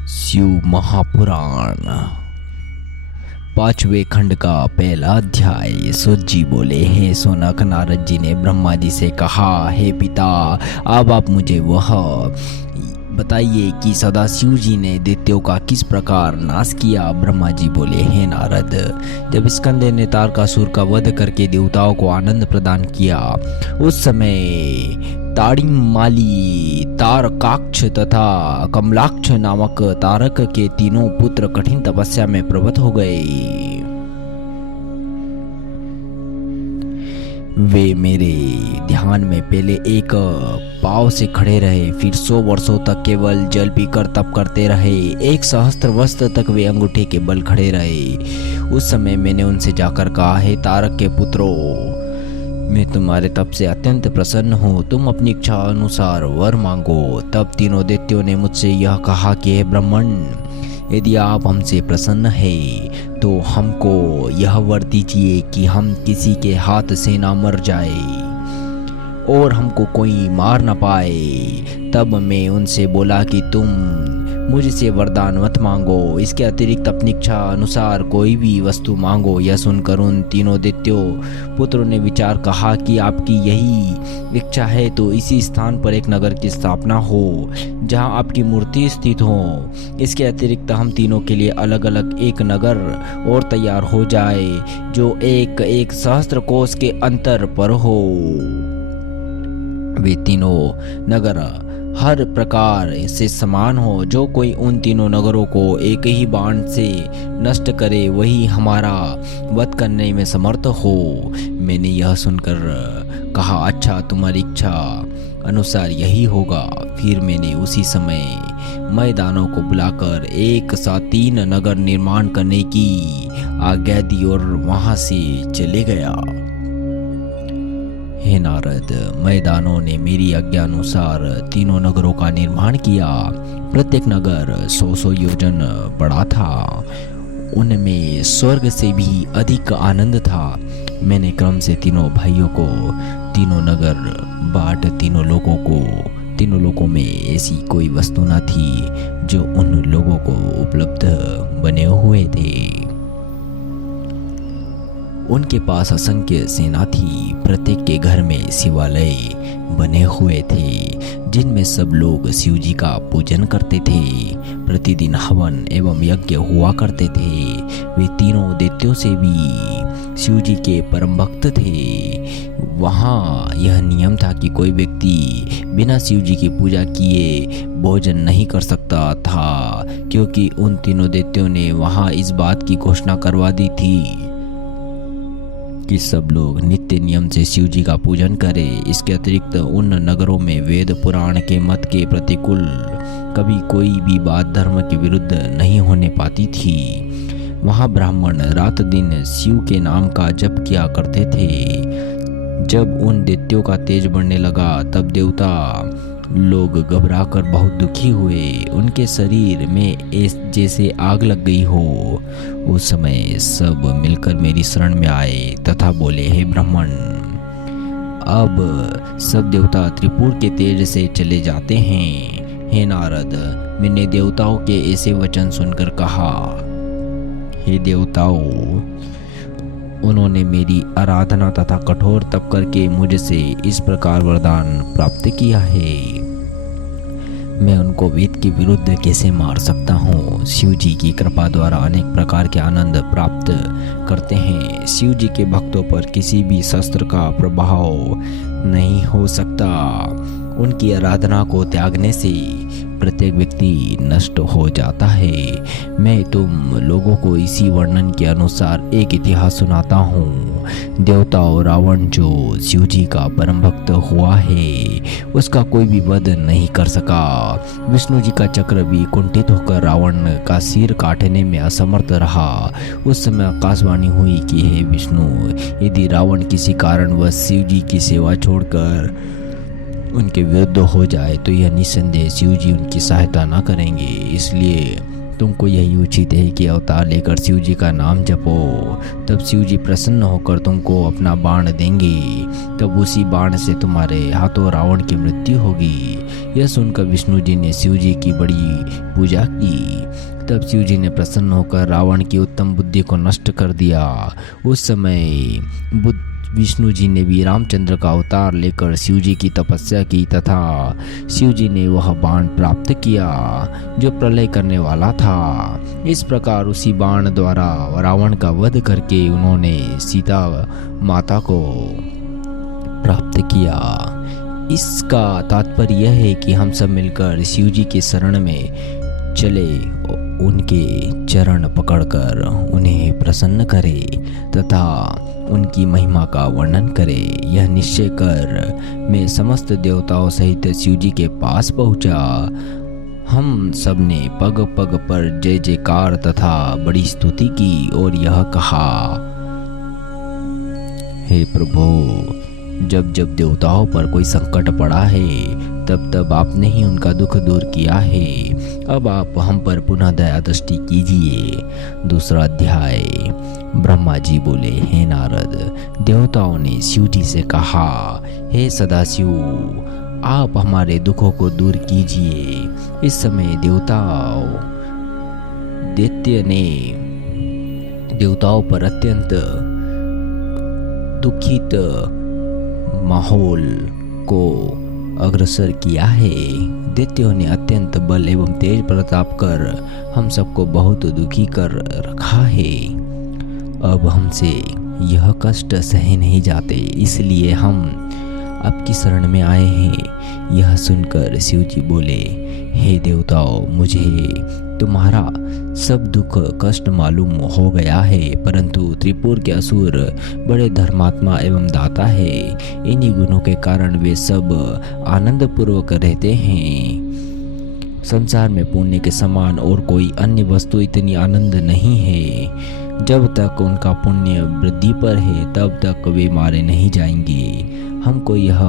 शिव महापुराण पांचवें खंड का पहला अध्याय। सूत जी बोले, हे सोनक, नारद जी ने ब्रह्मा जी से कहा, हे पिता, अब आप मुझे वह बताइए कि सदाशिव जी ने दैत्यों का किस प्रकार नाश किया। ब्रह्मा जी बोले, हे नारद, जब स्कंदे ने तारकासुर का वध करके देवताओं को आनंद प्रदान किया, उस समय ताड़िमाली, तारकाक्ष तथा कमलाक्ष नामक तारक के तीनों पुत्र कठिन तपस्या में प्रवृत्त हो गए। वे मेरे ध्यान में पहले एक पाव से खड़े रहे, फिर 100 वर्षों तक केवल जल पीकर तप करते रहे। 1 सहस्त्र वर्ष तक वे अंगूठे के बल खड़े रहे। उस समय मैंने उनसे जाकर कहा, हे तारक के पुत्रों, मैं तुम्हारे तप से अत्यंत प्रसन्न हूँ, तुम अपनी इच्छा अनुसार वर मांगो। तब तीनों दैत्यों ने मुझसे यह कहा कि हे ब्राह्मण, यदि आप हमसे प्रसन्न हैं तो हमको यह वर दीजिए कि हम किसी के हाथ से ना मर जाए और हमको कोई मार ना पाए। तब मैं उनसे बोला कि तुम मुझसे वरदान मत मांगो, इसके अतिरिक्त अपनी इच्छा अनुसार कोई भी वस्तु मांगो। यह सुनकर उन तीनों दैत्यों पुत्रों ने विचार कहा कि आपकी यही इच्छा है तो इसी स्थान पर एक नगर की स्थापना हो जहां आपकी मूर्ति स्थित हो। इसके अतिरिक्त हम तीनों के लिए अलग अलग एक नगर और तैयार हो जाए जो एक सहस्त्र कोस के अंतर पर हो। वे तीनों नगर हर प्रकार से समान हो। जो कोई उन तीनों नगरों को एक ही बाण से नष्ट करे वही हमारा वध करने में समर्थ हो। मैंने यह सुनकर कहा, अच्छा, तुम्हारी इच्छा अनुसार यही होगा। फिर मैंने उसी समय मैदानों को बुलाकर एक साथ 3 नगर निर्माण करने की आज्ञा दी और वहां से चले गया। हे नारद, मैदानों ने मेरी आज्ञा अनुसार तीनों नगरों का निर्माण किया। प्रत्येक नगर 100 योजन बड़ा था। उनमें स्वर्ग से भी अधिक आनंद था। मैंने क्रम से तीनों भाइयों को तीनों नगर बांट तीनों लोगों में ऐसी कोई वस्तु न थी जो उन लोगों को उपलब्ध बने हुए थे। उनके पास असंख्य सेना थी। प्रत्येक के घर में शिवालय बने हुए थे जिनमें सब लोग शिव जी का पूजन करते थे। प्रतिदिन हवन एवं यज्ञ हुआ करते थे। वे तीनों दैत्यों से भी शिव जी के परम भक्त थे। वहाँ यह नियम था कि कोई व्यक्ति बिना शिव जी की पूजा किए भोजन नहीं कर सकता था, क्योंकि उन तीनों दैत्यों ने वहाँ इस बात की घोषणा करवा दी थी कि सब लोग नित्य नियम से शिव जी का पूजन करें। इसके अतिरिक्त उन नगरों में वेद पुराण के मत के प्रतिकूल कभी कोई भी बात धर्म के विरुद्ध नहीं होने पाती थी। वहाँ ब्राह्मण रात दिन शिव के नाम का जप किया करते थे। जब उन दैत्यों का तेज बढ़ने लगा तब देवता लोग घबराकर बहुत दुखी हुए। उनके शरीर में जैसे आग लग गई हो। उस समय सब मिलकर मेरी शरण में आए तथा बोले, हे ब्राह्मण, अब सब देवता त्रिपुर के तेज से चले जाते हैं। हे नारद, मैंने देवताओं के ऐसे वचन सुनकर कहा, हे देवताओं, उन्होंने मेरी आराधना तथा कठोर तप करके मुझसे इस प्रकार वरदान प्राप्त किया है। मैं उनको वेद के विरुद्ध कैसे मार सकता हूँ। शिव जी की कृपा द्वारा अनेक प्रकार के आनंद प्राप्त करते हैं। शिव जी के भक्तों पर किसी भी शस्त्र का प्रभाव नहीं हो सकता। उनकी आराधना को त्यागने से प्रत्येक व्यक्ति नष्ट हो जाता है। मैं तुम लोगों को इसी वर्णन के अनुसार एक इतिहास सुनाता हूँ। देवता और रावण जो शिव जी का परम भक्त हुआ है, उसका कोई भी वध नहीं कर सका। विष्णु जी का चक्र भी कुंठित होकर रावण का सिर काटने में असमर्थ रहा। उस समय आकाशवाणी हुई कि हे विष्णु, यदि रावण किसी कारणवश शिव जी की सेवा छोड़कर उनके विरुद्ध हो जाए तो यह निस्संदेह शिव जी उनकी सहायता न करेंगे। इसलिए तुमको यही उचित है कि अवतार लेकर शिव जी का नाम जपो। तब शिव जी प्रसन्न होकर तुमको अपना बाण देंगे। तब उसी बाण से तुम्हारे हाथों रावण की मृत्यु होगी। यह सुनकर विष्णु जी ने शिव जी की बड़ी पूजा की। तब शिव जी ने प्रसन्न होकर रावण की उत्तम बुद्धि को नष्ट कर दिया। उस समय विष्णु जी ने भी रामचंद्र का अवतार लेकर शिव जी की तपस्या की तथा शिव जी ने वह बाण प्राप्त किया जो प्रलय करने वाला था। इस प्रकार उसी बाण द्वारा रावण का वध करके उन्होंने सीता माता को प्राप्त किया। इसका तात्पर्य यह है कि हम सब मिलकर शिव जी के शरण में चले, उनके चरण पकड़कर उन्हें प्रसन्न करें तथा उनकी महिमा का वर्णन करें। यह निश्चय कर मैं समस्त देवताओं सहित शिव जी के पास पहुंचा। हम सब ने पग पग पर जय जयकार तथा बड़ी स्तुति की और यह कहा, हे प्रभु, जब जब देवताओं पर कोई संकट पड़ा है तब तब आपने ही उनका दुख दूर किया है। अब आप हम पर पुनः दया दृष्टि कीजिए। दूसरा अध्याय। ब्रह्मा जी बोले, हे नारद, देवताओं ने शिव जी से कहा, हे सदाशिव, आप हमारे दुखों को दूर कीजिए। इस समय दैत्य ने देवताओं पर अत्यंत दुखित माहौल को अग्रसर किया है। दैत्यों ने अत्यंत बल एवं तेज प्रताप कर हम सबको बहुत दुखी कर रखा है। अब हमसे यह कष्ट सहे नहीं जाते, इसलिए हम आपकी शरण में आए हैं। यह सुनकर शिव जी बोले, हे देवताओं, मुझे तुम्हारा सब दुख कष्ट मालूम हो गया है, परंतु त्रिपुर के असुर बड़े धर्मात्मा एवं दाता है। इन्हीं गुणों के कारण वे सब आनंद पूर्वक रहते हैं। संसार में पुण्य के समान और कोई अन्य वस्तु इतनी आनंद नहीं है। जब तक उनका पुण्य वृद्धि पर है तब तक वे मारे नहीं जाएंगे। हमको यह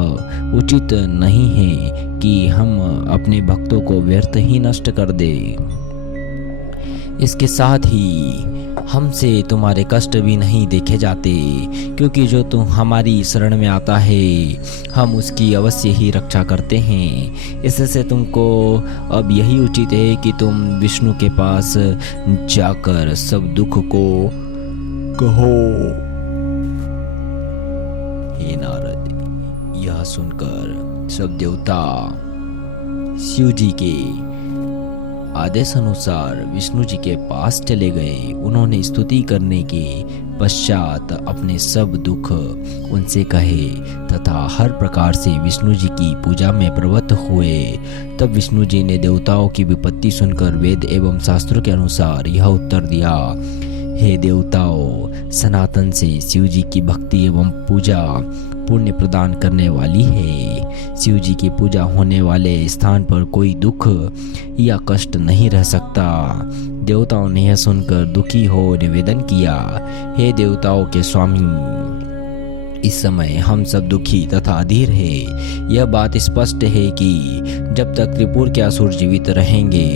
उचित नहीं है कि हम अपने भक्तों को व्यर्थ ही नष्ट कर दें। इसके साथ ही हमसे तुम्हारे कष्ट भी नहीं देखे जाते, क्योंकि जो तुम हमारी शरण में आता है हम उसकी अवश्य ही रक्षा करते हैं। इससे तुमको अब यही उचित है कि तुम विष्णु के पास जाकर सब दुख को कहो। हे नारद, यह सुनकर सब देवता शिव जी के आदेश अनुसार विष्णु जी के पास चले गए। उन्होंने स्तुति करने के पश्चात अपने सब दुख उनसे कहे तथा हर प्रकार से विष्णु जी की पूजा में प्रवृत्त हुए। तब विष्णु जी ने देवताओं की विपत्ति सुनकर वेद एवं शास्त्रों के अनुसार यह उत्तर दिया, हे देवताओं, सनातन से शिव जी की भक्ति एवं पूजा पुण्य प्रदान करने वाली है। शिव जी की पूजा होने वाले स्थान पर कोई दुख या कष्ट नहीं रह सकता। देवताओं ने यह सुनकर दुखी हो निवेदन किया, हे देवताओं के स्वामी, इस समय हम सब दुखी तथा अधीर है। यह बात स्पष्ट है कि जब तक त्रिपुर के असुर जीवित रहेंगे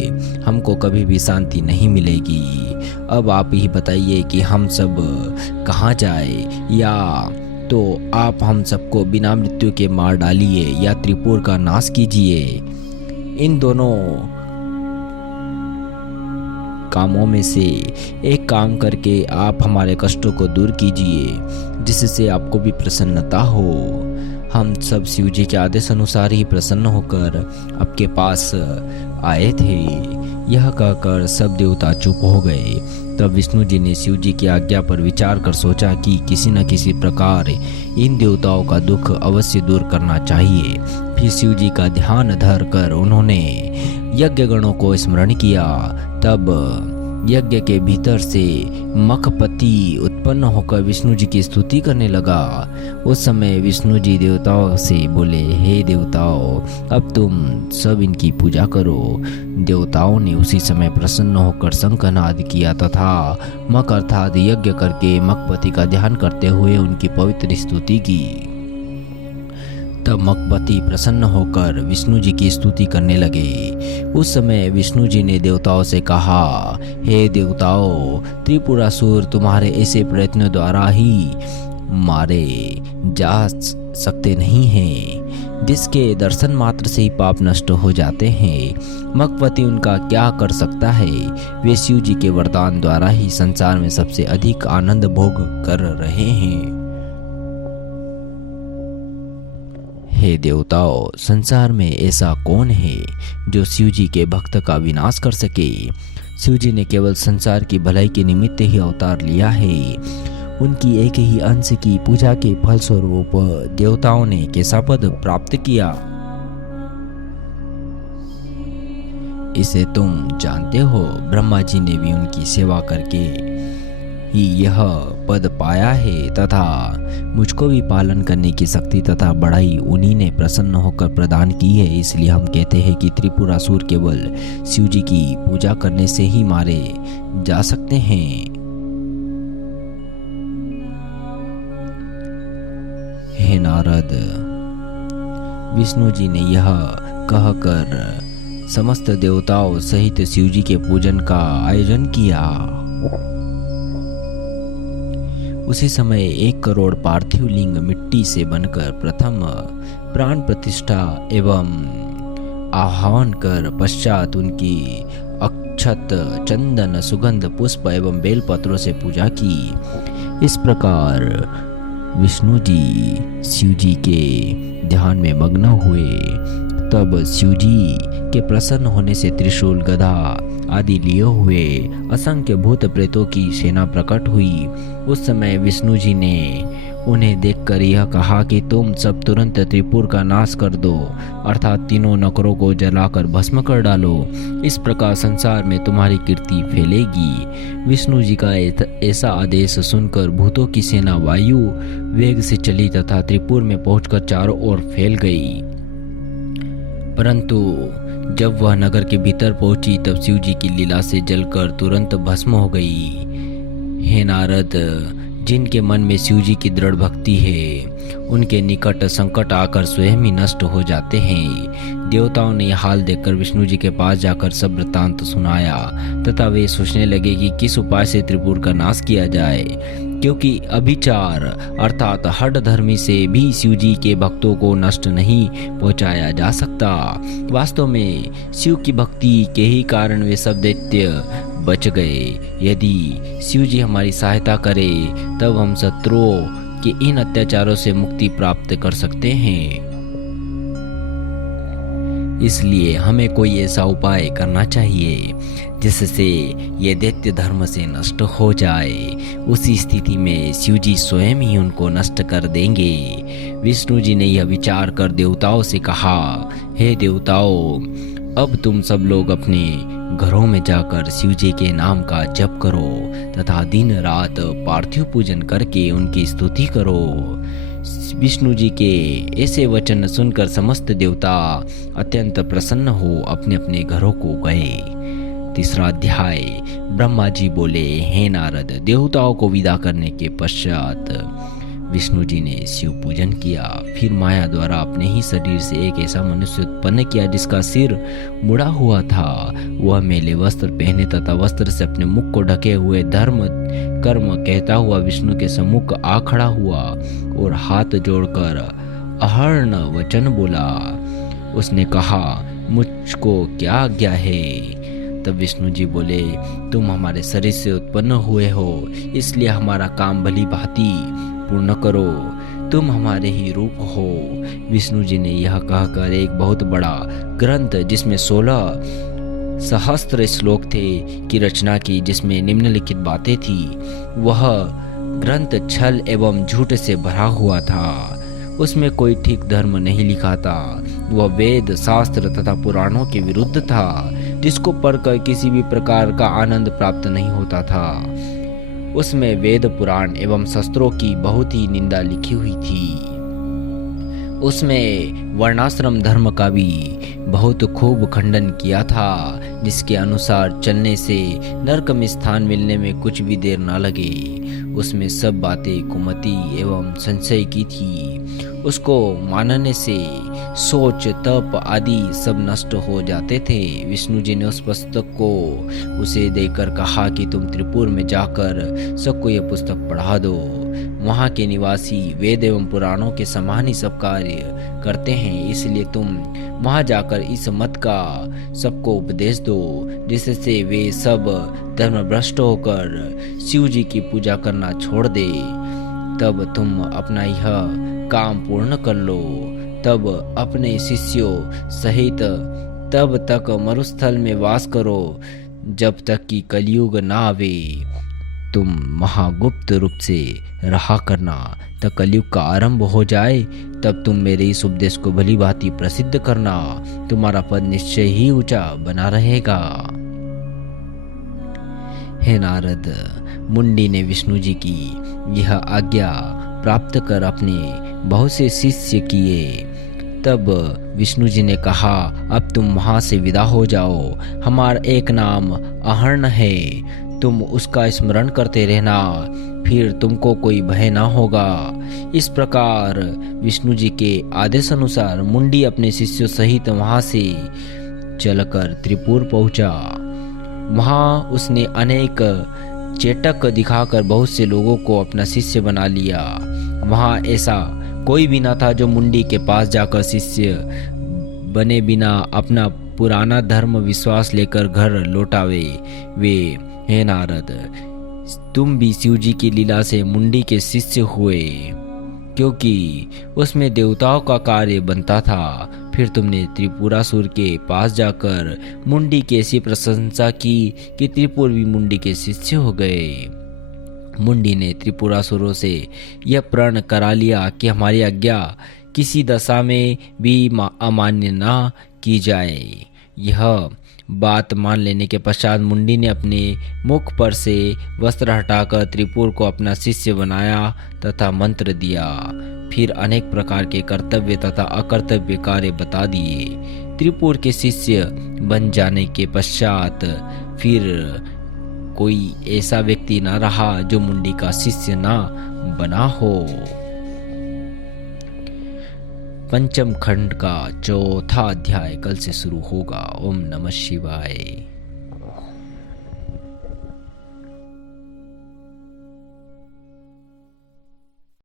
हमको कभी भी शांति नहीं मिलेगी। अब आप ही बताइए कि हम सब कहाँ जाए, या तो आप हम सबको बिना मृत्यु के मार डालिए या त्रिपुर का नाश कीजिए। इन दोनों कामों में से एक काम करके आप हमारे कष्टों को दूर कीजिए, जिससे आपको भी प्रसन्नता हो। हम सब शिव जी के आदेश अनुसार ही प्रसन्न होकर आपके पास आए थे। यह कहकर सब देवता चुप हो गए। तब विष्णु जी ने शिव जी की आज्ञा पर विचार कर सोचा कि किसी न किसी प्रकार इन देवताओं का दुख अवश्य दूर करना चाहिए। फिर शिव जी का ध्यान धर कर उन्होंने यज्ञ गणों को स्मरण किया। तब यज्ञ के भीतर से मखपति उत्पन्न होकर विष्णु जी की स्तुति करने लगा। उस समय विष्णु जी देवताओं से बोले, हे देवताओं, अब तुम सब इनकी पूजा करो। देवताओं ने उसी समय प्रसन्न होकर शंखनाद किया तथा मक अर्थात यज्ञ करके मखपति का ध्यान करते हुए उनकी पवित्र स्तुति की। तब मकपति प्रसन्न होकर विष्णु जी की स्तुति करने लगे। उस समय विष्णु जी ने देवताओं से कहा, हे देवताओं, त्रिपुरासुर तुम्हारे ऐसे प्रयत्नों द्वारा ही मारे जा सकते नहीं हैं, जिसके दर्शन मात्र से ही पाप नष्ट हो जाते हैं। मकपति उनका क्या कर सकता है? वे शिव जी के वरदान द्वारा ही संसार में सबसे अधिक आनंद भोग कर रहे हैं। हे देवताओं, संसार में ऐसा कौन है जो शिव जी के भक्त का विनाश कर सके? शिव जी ने केवल संसार की भलाई के निमित्त ही अवतार लिया है। उनकी एक ही अंश की पूजा के फलस्वरूप देवताओं ने कैसापद प्राप्त किया, इसे तुम जानते हो। ब्रह्मा जी ने भी उनकी सेवा करके ही यह पद पाया है तथा मुझको भी पालन करने की शक्ति तथा बड़ाई उन्हीं ने प्रसन्न होकर प्रदान की है। इसलिए हम कहते हैं कि त्रिपुरासुर केवल शिव जी की पूजा करने से ही मारे जा सकते हैं। हे नारद, विष्णु जी ने यह कहकर समस्त देवताओं सहित शिव जी के पूजन का आयोजन किया। उसी समय 1 करोड़ पार्थिव लिंग मिट्टी से बनकर प्रथम प्राण प्रतिष्ठा एवं आह्वान कर पश्चात उनकी अक्षत, चंदन, सुगंध, पुष्प एवं बेलपत्रों से पूजा की। इस प्रकार विष्णु जी शिव जी के ध्यान में मग्न हुए। तब शिव जी के प्रसन्न होने से त्रिशूल, गदा आदि लिए हुए असंख्य भूत प्रेतों की सेना प्रकट हुई। उस समय विष्णु जी ने उन्हें देखकर यह कहा कि तुम सब तुरंत त्रिपुर का नाश कर दो, अर्थात तीनों नकरों को जलाकर भस्म कर डालो। इस प्रकार संसार में तुम्हारी कीर्ति फैलेगी। विष्णु जी का ऐसा आदेश सुनकर भूतों की सेना वायु वेग से चली तथा त्रिपुर में पहुंचकर चारों ओर फैल गई। परंतु जब वह नगर के भीतर पहुंची तब शिव जी की लीला से जलकर तुरंत भस्म हो गई। हे नारद, जिनके मन में शिव जी की दृढ़ भक्ति है, उनके निकट संकट आकर स्वयं ही नष्ट हो जाते हैं। देवताओं ने यह हाल देखकर विष्णु जी के पास जाकर सब वृत्तांत सुनाया तथा वे सोचने लगे कि किस उपाय से त्रिपुर का नाश किया जाए, क्योंकि अभिचार अर्थात हठ धर्मी से भी शिव जी के भक्तों को नष्ट नहीं पहुंचाया जा सकता। वास्तव में शिव की भक्ति के ही कारण वे सब दैत्य बच गए। यदि शिव जी हमारी सहायता करे तब हम शत्रुओं के इन अत्याचारों से मुक्ति प्राप्त कर सकते हैं। इसलिए हमें कोई ऐसा उपाय करना चाहिए जिससे ये दैत्य धर्म से नष्ट हो जाए। उसी स्थिति में शिव जी स्वयं ही उनको नष्ट कर देंगे। विष्णु जी ने यह विचार कर देवताओं से कहा, हे देवताओं, अब तुम सब लोग अपने घरों में जाकर शिव जी के नाम का जप करो तथा दिन रात पार्थिव पूजन करके उनकी स्तुति करो। विष्णु जी के ऐसे वचन सुनकर समस्त देवता अत्यंत प्रसन्न हो अपने अपने घरों को गए। 3 अध्याय। ब्रह्मा जी बोले, हे नारद, देवताओं को विदा करने के पश्चात विष्णु जी ने शिव पूजन किया। फिर माया द्वारा अपने ही शरीर से एक ऐसा मनुष्य उत्पन्न किया जिसका सिर मुड़ा हुआ था। वह मेले वस्त्र पहने तथा वस्त्र से अपने मुख को ढके हुए धर्म कर्म कहता हुआ विष्णु के सम्मुख आ खड़ा हुआ और हाथ जोड़कर अहर्ण वचन बोला। उसने कहा, मुझको क्या आज्ञा है? तब विष्णु जी बोले, तुम हमारे शरीर से उत्पन्न हुए हो, इसलिए हमारा काम भली भांति पूर्ण करो। तुम हमारे ही रूप हो। विष्णु जी ने यह कहकर एक बहुत बड़ा ग्रंथ जिसमें 16 सहस्त्र श्लोक थे की रचना की, जिसमें निम्नलिखित बातें थी। वह ग्रंथ छल एवं झूठ से भरा हुआ था। उसमें कोई ठीक धर्म नहीं लिखा था। वह वेद, शास्त्र तथा पुराणों के विरुद्ध था, जिसको पढ़कर किसी भी प्रकार का आनंद प्राप्त नहीं होता था। उसमें वेद, पुराण एवं शस्त्रों की बहुत ही निंदा लिखी हुई थी। उसमें वर्णाश्रम धर्म का भी बहुत खूब खंडन किया था, जिसके अनुसार चलने से नरक में स्थान मिलने में कुछ भी देर ना लगे। उसमें सब बातें कुमति एवं संशय की थी। उसको मानने से सोच तप आदि सब नष्ट हो जाते थे। विष्णु जी ने उस पुस्तक को उसे देकर कहा कि तुम त्रिपुर में जाकर सबको यह पुस्तक पढ़ा दो। वहाँ के निवासी वेद एवं पुराणों के समान ही सब कार्य करते हैं, इसलिए तुम वहाँ जाकर इस मत का सबको उपदेश दो, जिससे वे सब धर्मभ्रष्ट होकर शिव जी की पूजा करना छोड़ दे। तब तुम अपना यह काम पूर्ण कर लो। तब अपने शिष्यों सहित तब तक मरुस्थल में वास करो जब तक कि कलयुग ना आवे। तुम महागुप्त रूप से रहा करना, तब कलयुग का आरंभ हो जाए तब तुम मेरे इस उपदेश को भली भांति प्रसिद्ध करना। तुम्हारा पद निश्चय ही ऊंचा बना रहेगा। हे नारद, मुंडी ने विष्णु जी की यह आज्ञा प्राप्त कर अपने बहुत से शिष्य किए। तब विष्णु जी ने कहा, अब तुम वहां से विदा हो जाओ। हमारा एक नाम अहर्ण है, तुम उसका स्मरण करते रहना, फिर तुमको कोई भय ना होगा। इस प्रकार विष्णु जी के आदेश अनुसार मुंडी अपने शिष्यों सहित वहां से चलकर त्रिपुर पहुंचा। वहां उसने अनेक चेटक दिखाकर बहुत से लोगों को अपना शिष्य बना लिया। वहां ऐसा कोई भी न था जो मुंडी के पास जाकर शिष्य बने बिना अपना पुराना धर्म विश्वास लेकर घर लौटावे। वे, हे नारद, तुम भी शिव जी की लीला से मुंडी के शिष्य हुए, क्योंकि उसमें देवताओं का कार्य बनता था। फिर तुमने त्रिपुरासुर के पास जाकर मुंडी की ऐसी प्रशंसा की कि त्रिपुर भी मुंडी के शिष्य हो गए। मुंडी ने त्रिपुरासुरों से यह प्रण करा लिया कि हमारी आज्ञा किसी दशा में भी अमान्य ना की जाए। यह बात मान लेने के पश्चात मुंडी ने अपने मुख पर से वस्त्र हटाकर त्रिपुर को अपना शिष्य बनाया तथा मंत्र दिया। फिर अनेक प्रकार के कर्तव्य तथा अकर्तव्य कार्य बता दिए। त्रिपुर के शिष्य बन जाने के पश्चात फिर कोई ऐसा व्यक्ति न रहा जो मुंडी का शिष्य ना बना हो। पंचम खंड का चौथा अध्याय कल से शुरू होगा। ओम नमः शिवाय।